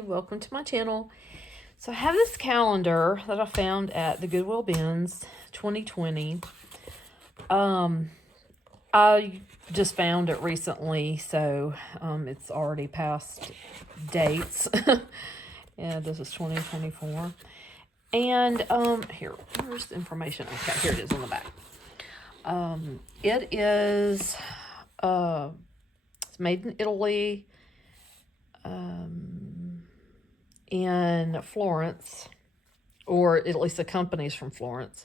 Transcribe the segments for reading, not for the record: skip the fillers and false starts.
Hi, welcome to my channel. So I have this calendar that I found at the Goodwill Bins 2020. I just found it recently, so it's already past dates. Yeah, this is 2024. And here's the information. Okay, here it is on the back. It is it's made in Italy, in Florence, or at least the company's from Florence.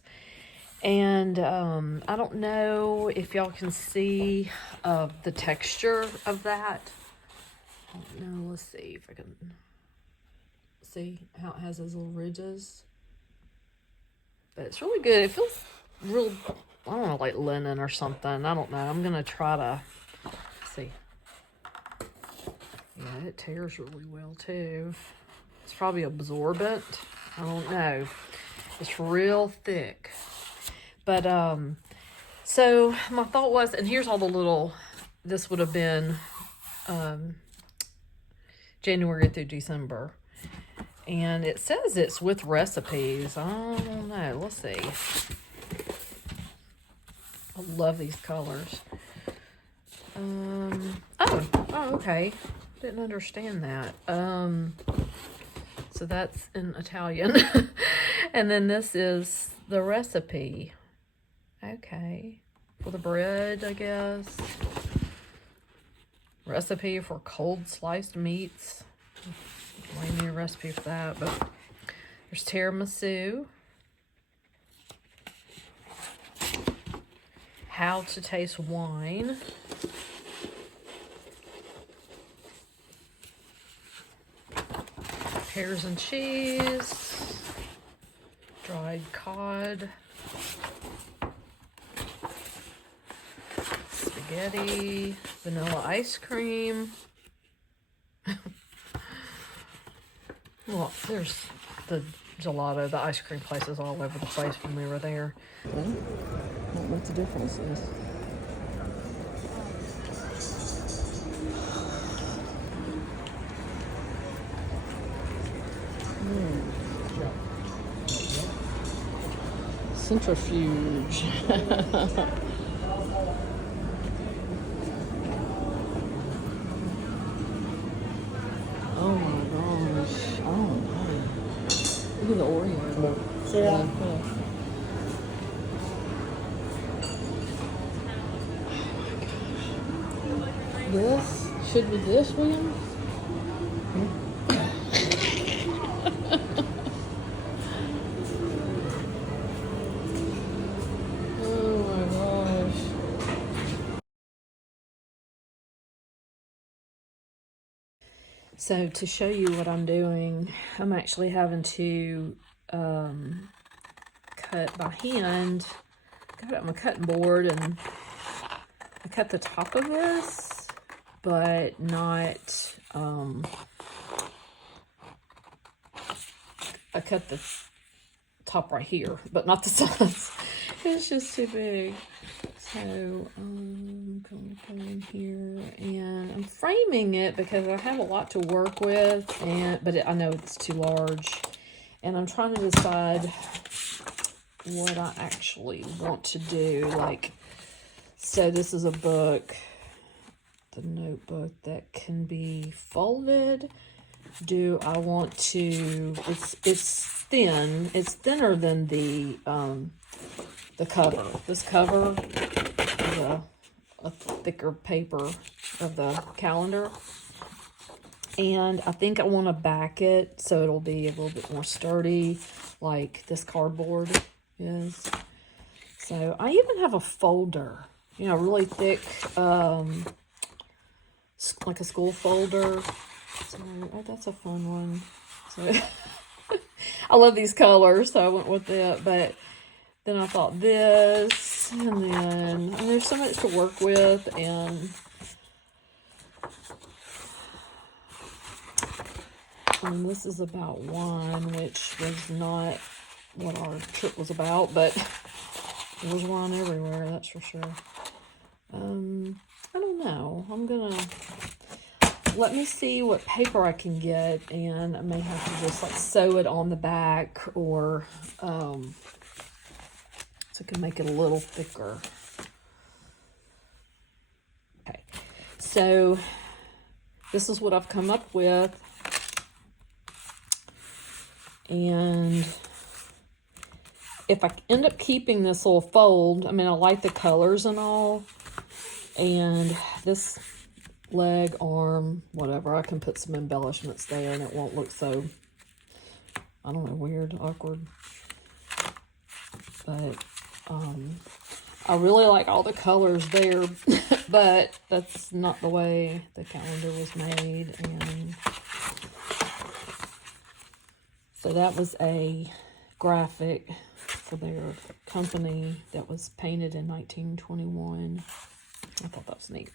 And I don't know if y'all can see the texture of that. I don't know. Let's see if I can see how it has those little ridges. But it's really good. It feels real, I don't know, like linen or something. I don't know. I'm going to try to see. Yeah, it tears really well too. It's probably absorbent. I don't know. It's real thick. But, so my thought was, and here's all the little, this would have been, January through December. And it says it's with recipes. I don't know. Let's see. I love these colors. Oh, okay. Didn't understand that. So that's in Italian. And then this is the recipe. Okay. For the bread, I guess. Recipe for cold sliced meats. I need a recipe for that, but there's tiramisu. How to taste wine. Pears and cheese. Dried cod. Spaghetti. Vanilla ice cream. Well, there's the gelato, the ice cream places all over the place when we were there. I don't know what the difference is. Centrifuge. Oh my gosh. I don't know. Look at the Oreo. Yeah. This should be this one. Oh my gosh. So to show you what I'm doing, I'm actually having to cut by hand. Got it on my cutting board, and I cut the top of this, but not, I cut the top right here, but not the sides. It's just too big. So I'm going to come in here, and I'm framing it because I have a lot to work with, but I know it's too large, and I'm trying to decide what I actually want to do. Like, so this is a book, the notebook that can be folded. Do I want to? It's thin. It's thinner than the cover. This cover is a thicker paper of the calendar, and I think I want to back it so it'll be a little bit more sturdy, like this cardboard is. So I even have a folder, you know, really thick, like a school folder. So that's a fun one. So I love these colors, so I went with it. But then I thought this, and then there's so much to work with, and this is about wine, which was not what our trip was about, but there was wine everywhere, that's for sure. I don't know. I'm gonna let me see what paper I can get, and I may have to just like sew it on the back, or so I can make it a little thicker. Okay, so this is what I've come up with, and if I end up keeping this little fold, I mean, I like the colors and all, and this leg, arm, whatever, I can put some embellishments there and it won't look so, I don't know, weird, awkward. But I really like all the colors there, but that's not the way the calendar was made. And so that was a graphic for their company that was painted in 1921. I thought that was neat.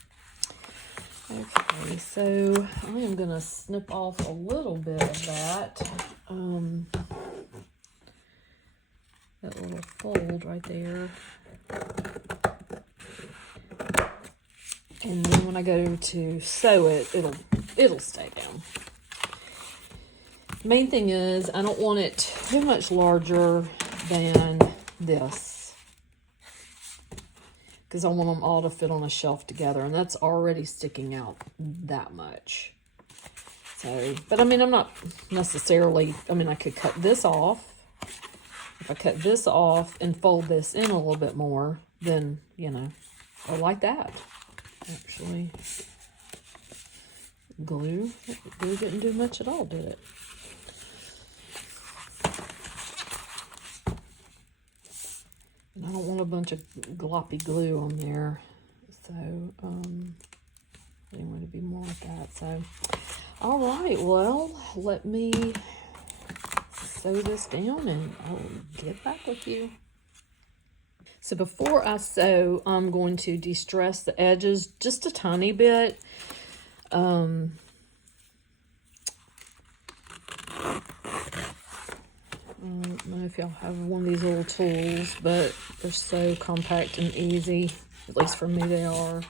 Okay, so I am going to snip off a little bit of that. That little fold right there. And then when I go to sew it, it'll stay down. Main thing is I don't want it too much larger than this, because I want them all to fit on a shelf together, and that's already sticking out that much. So, but I mean, I'm not necessarily, I mean, I could cut this off. If I cut this off and fold this in a little bit more, then, you know, or like that. Actually, glue didn't do much at all, did it? And I don't want a bunch of gloppy glue on there, so I want to be more like that. So, all right, well, let me sew this down and I'll get back with you. So before I sew, I'm going to de-stress the edges just a tiny bit. I don't know if y'all have one of these little tools, but they're so compact and easy. At least for me, they are.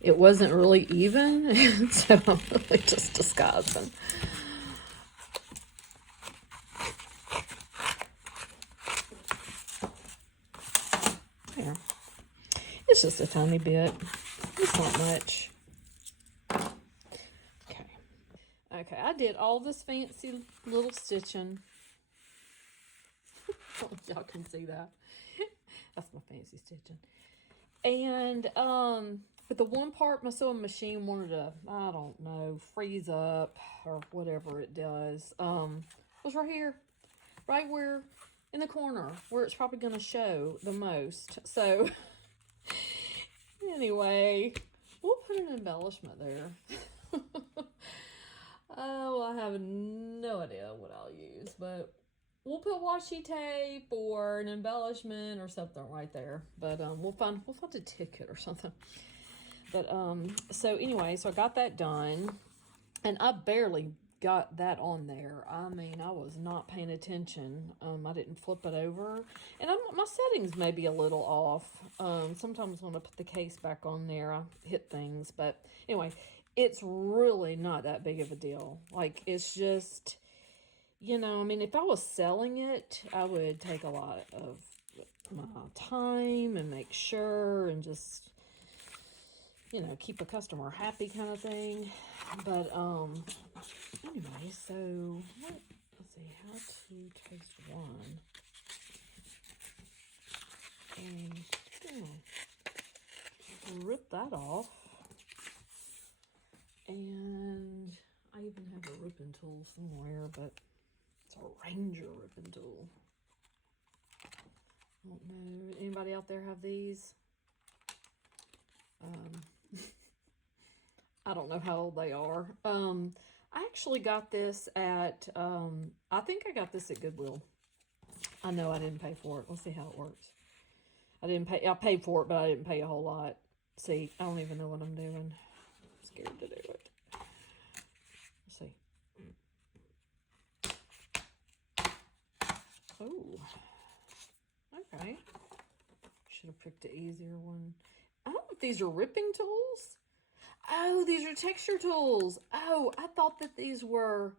It wasn't really even, so I'm really just disguising. There. It's just a tiny bit. It's not much. Okay. Okay, I did all this fancy little stitching. Y'all can see that. That's my fancy stitching. And, but the one part my sewing machine wanted to, I don't know, freeze up or whatever it does, was right here. Right where, in the corner, where it's probably going to show the most. So, anyway, we'll put an embellishment there. Oh, I have no idea what I'll use, but we'll put washi tape or an embellishment or something right there. But we'll find a ticket or something. But so anyway, so I got that done, and I barely got that on there. I mean, I was not paying attention. I didn't flip it over, and my settings may be a little off. Sometimes when I put the case back on there, I hit things. But anyway, it's really not that big of a deal. Like, it's just, you know, I mean, if I was selling it, I would take a lot of my time and make sure and just, you know, keep a customer happy kind of thing. But anyway, so let's see how to taste one. And rip that off. And I even have a ripping tool somewhere, but it's a Ranger ripping tool. I don't know. Anybody out there have these? I don't know how old they are. I actually got this at, I think I got this at Goodwill. I know I didn't pay for it. Let's see how it works. I paid for it, but I didn't pay a whole lot. See, I don't even know what I'm doing. I'm scared to do it. Let's see. picked the easier one. I don't know if these are ripping tools. Oh, these are texture tools. Oh, I thought that these were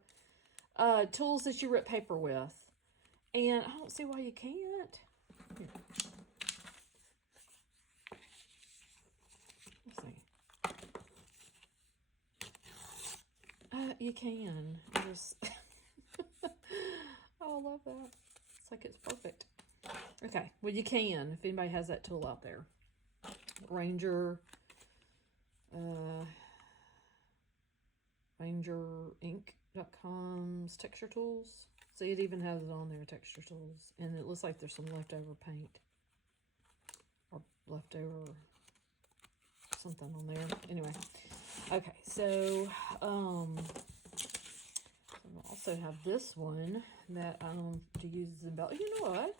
tools that you rip paper with. And I don't see why you can't. Here. Let's see. You can. Just oh, I love that. It's like it's perfect. Okay, well you can if anybody has that tool out there. RangerInc.com's texture tools. See, it even has it on there, texture tools, and it looks like there's some leftover paint or leftover something on there. Anyway, okay, so I also have this one that to use as a belt. You know what?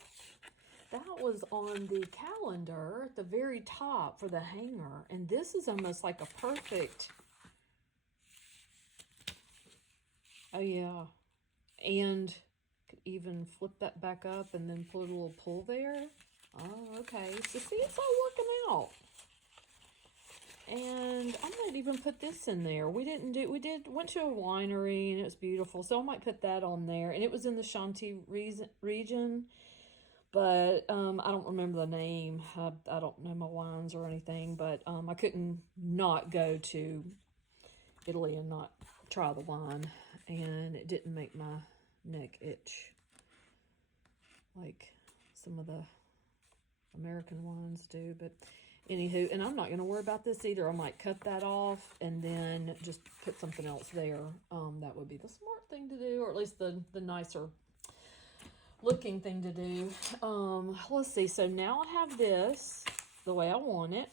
That was on the calendar at the very top for the hanger. And this is almost like a perfect. Oh, yeah. And could even flip that back up and then put a little pull there. Oh, okay. So see, it's all working out. And I might even put this in there. We went to a winery and it was beautiful. So I might put that on there. And it was in the Shanti region. But I don't remember the name. I don't know my wines or anything. But I couldn't not go to Italy and not try the wine. And it didn't make my neck itch like some of the American wines do. But anywho, and I'm not going to worry about this either. I might cut that off and then just put something else there. That would be the smart thing to do, or at least the nicer looking thing to do. Let's see. So now I have this the way I want it.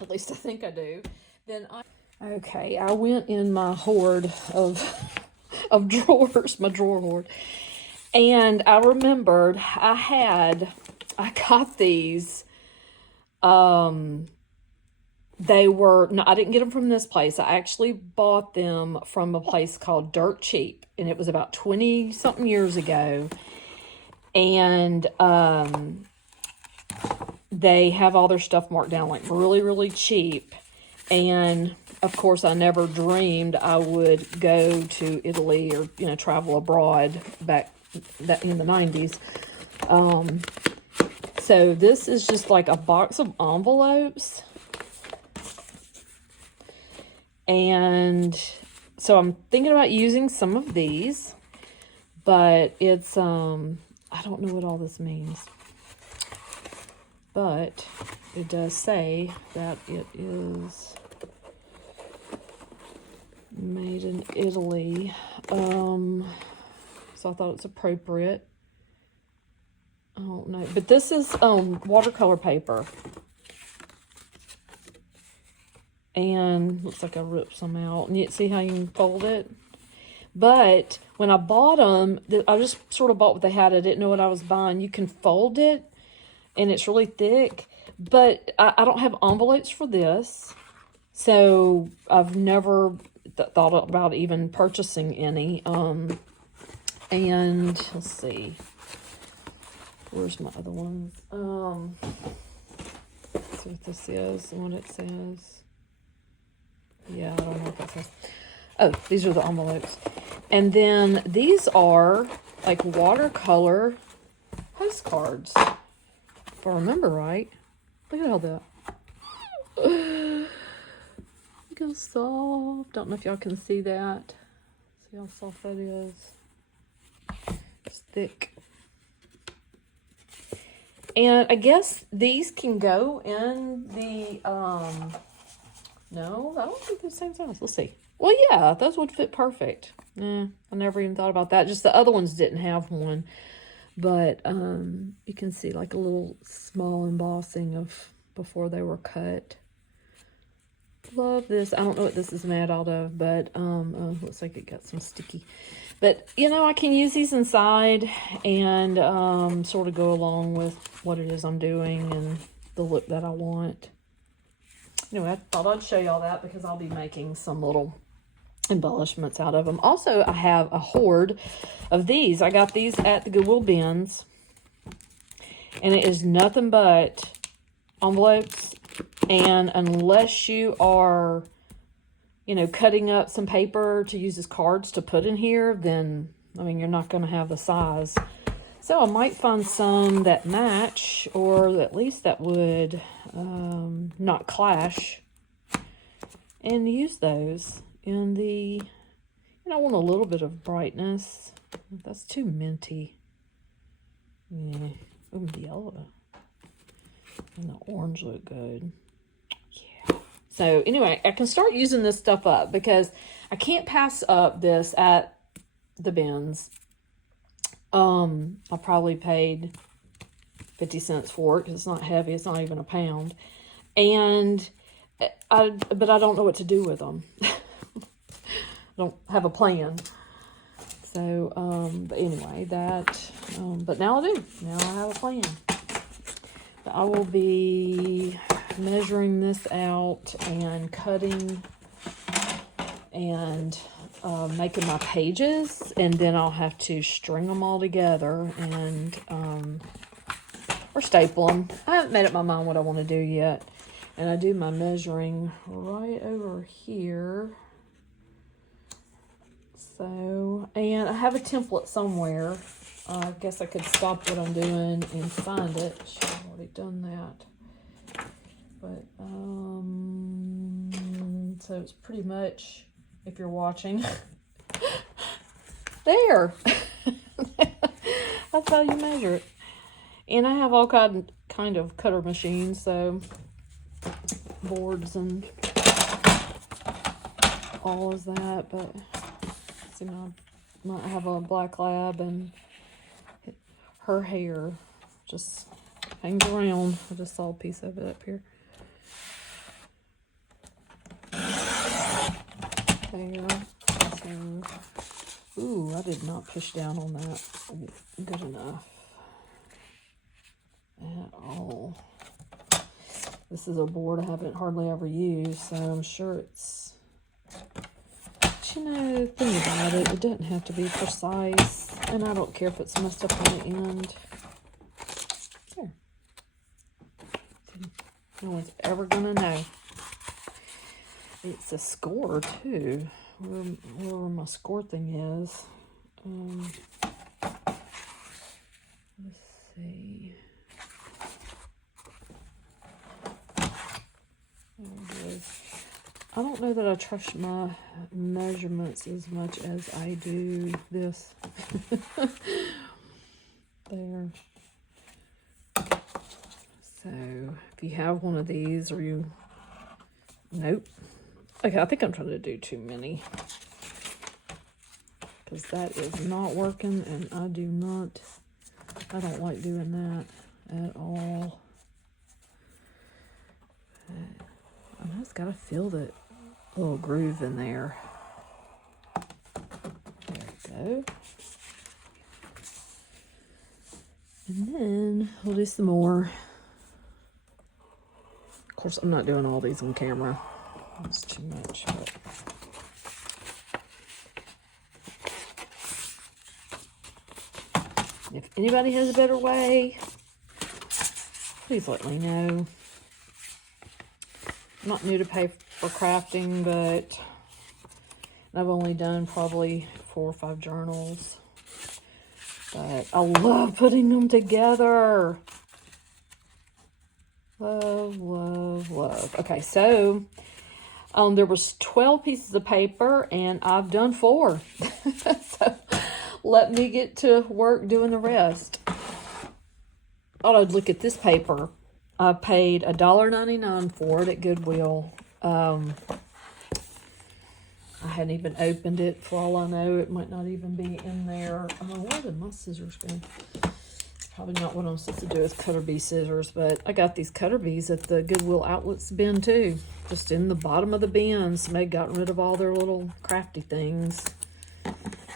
At least I think I do. Then okay, I went in my hoard of drawers, my drawer hoard, and I remembered I got these. They were, no, I didn't get them from this place. I actually bought them from a place called Dirt Cheap, and it was about 20 something years ago. And they have all their stuff marked down like really, really cheap. And of course, I never dreamed I would go to Italy or, travel abroad back in the 90s. So this is just like a box of envelopes. And so I'm thinking about using some of these, but it's, I don't know what all this means, but it does say that it is made in Italy. So I thought it's appropriate. I don't know, but this is watercolor paper, and looks like I ripped some out. And you see how you can fold it. But when I bought them, I just sort of bought what they had. I didn't know what I was buying. You can fold it, and it's really thick. But I don't have envelopes for this, so I've never thought about even purchasing any. And let's see. Where's my other ones? See what this is and what it says. Yeah, I don't know what that says. Oh, these are the envelopes. And then these are like watercolor postcards. If I remember right. Look at all that. Look how soft. Don't know if y'all can see that. See how soft that is. It's thick. And I guess these can go in the, no, I don't think they're the same size. Let's see. Well, yeah, those would fit perfect. I never even thought about that. Just the other ones didn't have one. But you can see like a little small embossing of before they were cut. Love this. I don't know what this is made out of, but looks like it got some sticky. But, I can use these inside and sort of go along with what it is I'm doing and the look that I want. Anyway, I thought I'd show y'all that because I'll be making some little embellishments out of them. Also, I have a hoard of these. I got these at the Goodwill bins. And it is nothing but envelopes. And unless you are, you know, cutting up some paper to use as cards to put in here, then, I mean, you're not going to have the size. So I might find some that match, or at least that would not clash, and use those in the, you know, I want a little bit of brightness. That's too minty. Yeah. Ooh, the yellow and the orange look good. Yeah. So anyway, I can start using this stuff up because I can't pass up this at the bins. I probably paid 50 cents for it because it's not heavy. It's not even a pound. And but I don't know what to do with them. I don't have a plan. So, but anyway, but now I do. Now I have a plan. But I will be measuring this out and cutting and making my pages, and then I'll have to string them all together and or staple them. I haven't made up my mind what I want to do yet, and I do my measuring right over here. So, and I have a template somewhere. I guess I could stop what I'm doing and find it. Should have already done that. But so it's pretty much, if you're watching, there. That's how you measure it. And I have all kind of cutter machines, so boards and all of that. But see, I have a black lab, and her hair just hangs around. I just saw a piece of it up here. There. So, ooh, I did not push down on that good enough at all. This is a board I haven't hardly ever used, so I'm sure it's, but you know, think about it, it doesn't have to be precise, and I don't care if it's messed up on the end. There. No one's ever gonna know. It's a score too, where my score thing is. Let's see. There it is. I don't know that I trust my measurements as much as I do this. There. So if you have one of these, or you, nope. Okay, I think I'm trying to do too many, because that is not working, and I don't like doing that at all. I just gotta feel that little groove in there. There we go. And then we'll do some more. Of course, I'm not doing all these on camera. That's too much, but if anybody has a better way, please let me know. I'm not new to paper crafting, but I've only done probably 4 or 5 journals. But I love putting them together. Love, love, love. Okay, so there was 12 pieces of paper, and I've done 4. So let me get to work doing the rest. Thought I'd look at this paper. I paid $1.99 for it at Goodwill. I hadn't even opened it. For all I know, it might not even be in there. Where did my scissors go? Probably not what I'm supposed to do with cutter bee scissors, but I got these cutter bees at the Goodwill Outlets bin too. Just in the bottom of the bin. Somebody got rid of all their little crafty things.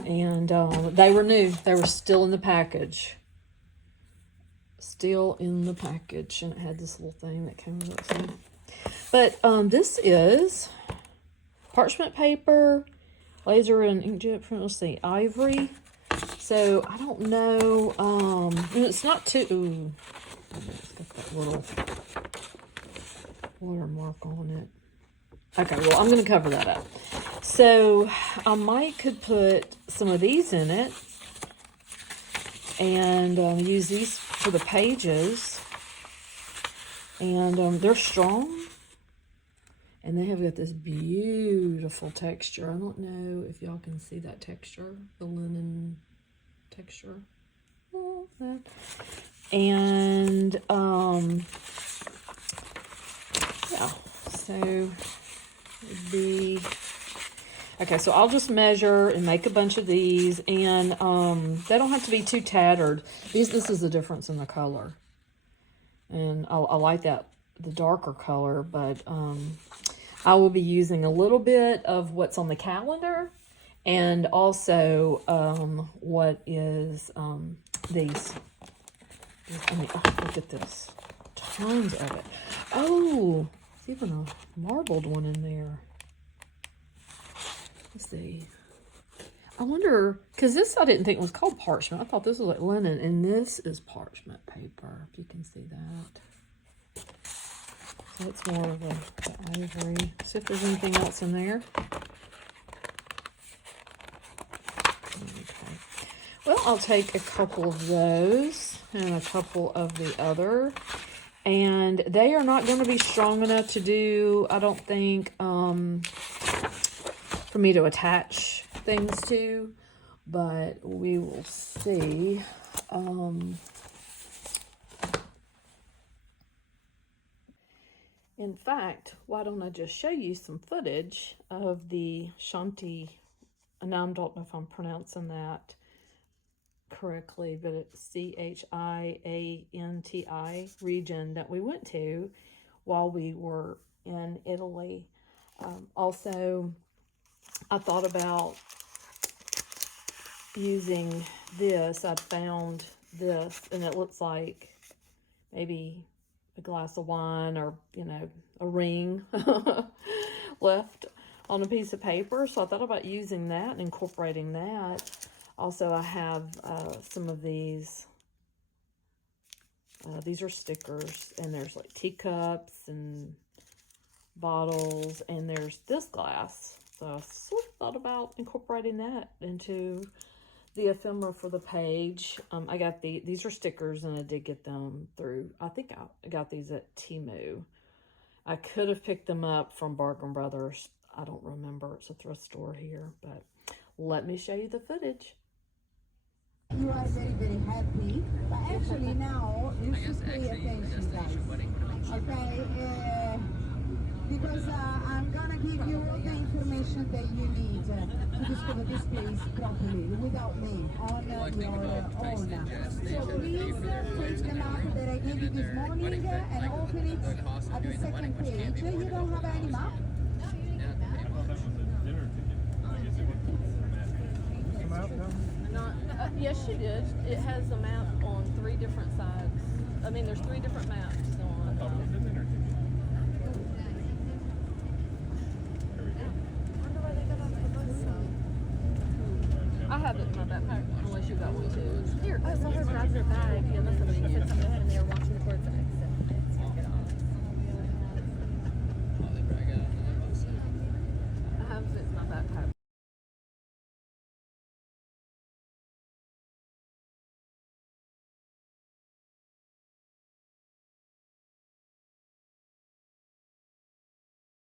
And they were new. They were still in the package. Still in the package. And it had this little thing that came with it. So. But this is parchment paper, laser and inkjet print. Let's see, ivory. So I don't know. It's not too. Ooh, it's got that little watermark on it. Okay, well, I'm going to cover that up. So I might could put some of these in it and use these for the pages. And they're strong. And they have got this beautiful texture. I don't know if y'all can see that texture, the linen texture. Oh, that. And yeah, so it'd be okay. So I'll just measure and make a bunch of these, and they don't have to be too tattered. This is the difference in the color, and I like that, the darker color, but I will be using a little bit of what's on the calendar, and also what is these. I mean, oh, look at this. Tons of it. Oh, there's even a marbled one in there. Let's see. I wonder, because this I didn't think was called parchment. I thought this was like linen, and this is parchment paper, if you can see that. So it's more of the ivory. See if there's anything else in there. Okay. Well, I'll take a couple of those and a couple of the other. And they are not going to be strong enough to do, I don't think, for me to attach things to. But we will see. In fact, why don't I just show you some footage of the Shanti, and I don't know if I'm pronouncing that correctly, but it's Chianti region that we went to while we were in Italy. Also, I thought about using this. I found this, and it looks like maybe a glass of wine or, you know, a ring left on a piece of paper. So I thought about using that and incorporating that. Also, I have some of these. These are stickers, and there's like teacups and bottles, and there's this glass. So I sort of thought about incorporating that into the ephemera for the page. I got these are stickers, and I did get them through, I think I got these at Temu. I could have picked them up from Bargain Brothers. I don't remember. It's a thrift store here, but let me show you the footage. You are very, very happy, but actually now you should pay attention, guys. Okay, because I'm gonna give you all the information that you need to discover this place properly, without me, on your own. So please take the map that I gave you this morning and open it at the second page. You don't have any map? Yes, she did. It has a map on 3 different sides. I mean, there's 3 different maps on. I have it in my backpack, unless you got one too. Here, I saw her grab her bag. Yeah, that's something. She said something, and they were watching the towards the exit.